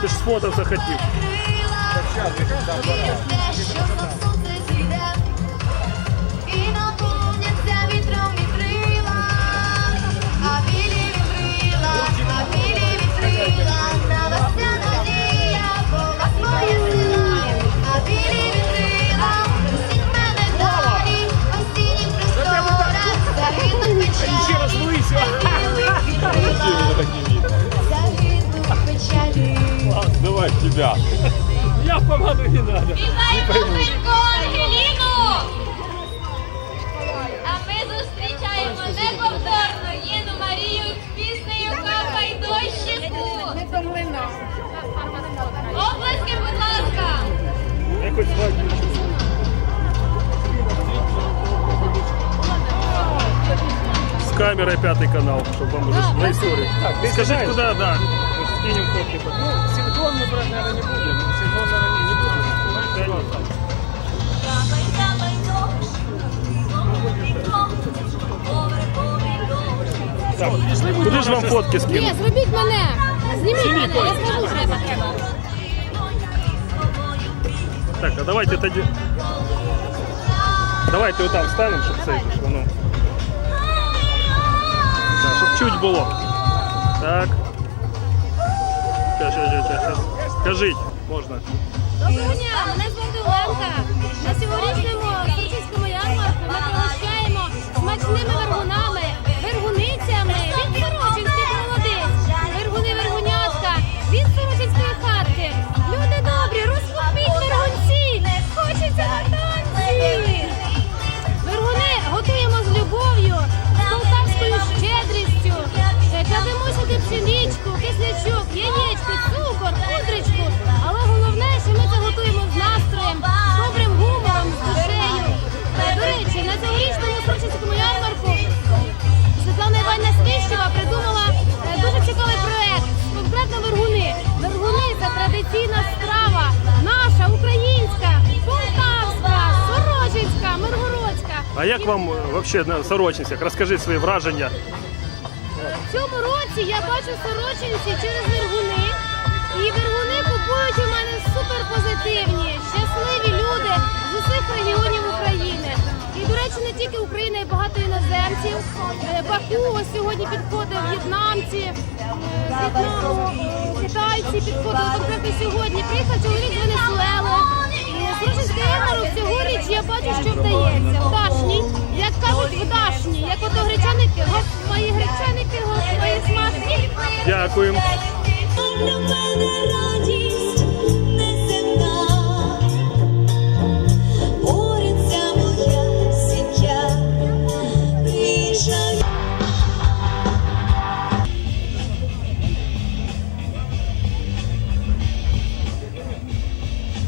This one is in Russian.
Ти ж сфотався хотів. Давай тебя. Я помаду не надо. Вітаємо Женько Ангеліну! А ми зустрічаємо неповторно Єну Марію з піснею «Капай дощику». Оплески, будь ласка! Я хоч свадьбу. С камерой пятый канал, чтобы вам уже на историю. Так, ты Скажите, знаешь. куда, да. Мы скинем фотки. потом. Так, куди ж вам фотки Ні, скинуть? зробіть мене. Зніміть мене, я скажу, що це треба. Так, а давайте тоді. Давайте отам станемо, щоб це ж воно. Так, щоб чуть було. Так. Щас, щас, щас, щас, щас. Скажіть, можна. Доброго дня, мене звати Оленка. На сьогоднішньому турційському ярмарку ми пригощаємо А як вам е, вообще на Сорочинцях? Розкажіть свої враження. В цьому році я бачу сорочинці через вергуни. І вергуни купують у мене суперпозитивні, щасливі люди з усіх регіонів України. І, до речі, не тільки Україна, і багато іноземців. Е, Баку ось сьогодні підходив в'єтнамці, е, з китайці підходили конкретно сьогодні. Приїхав мої гречаники, гоп, мої смачні. Дякуємо. Для мене раді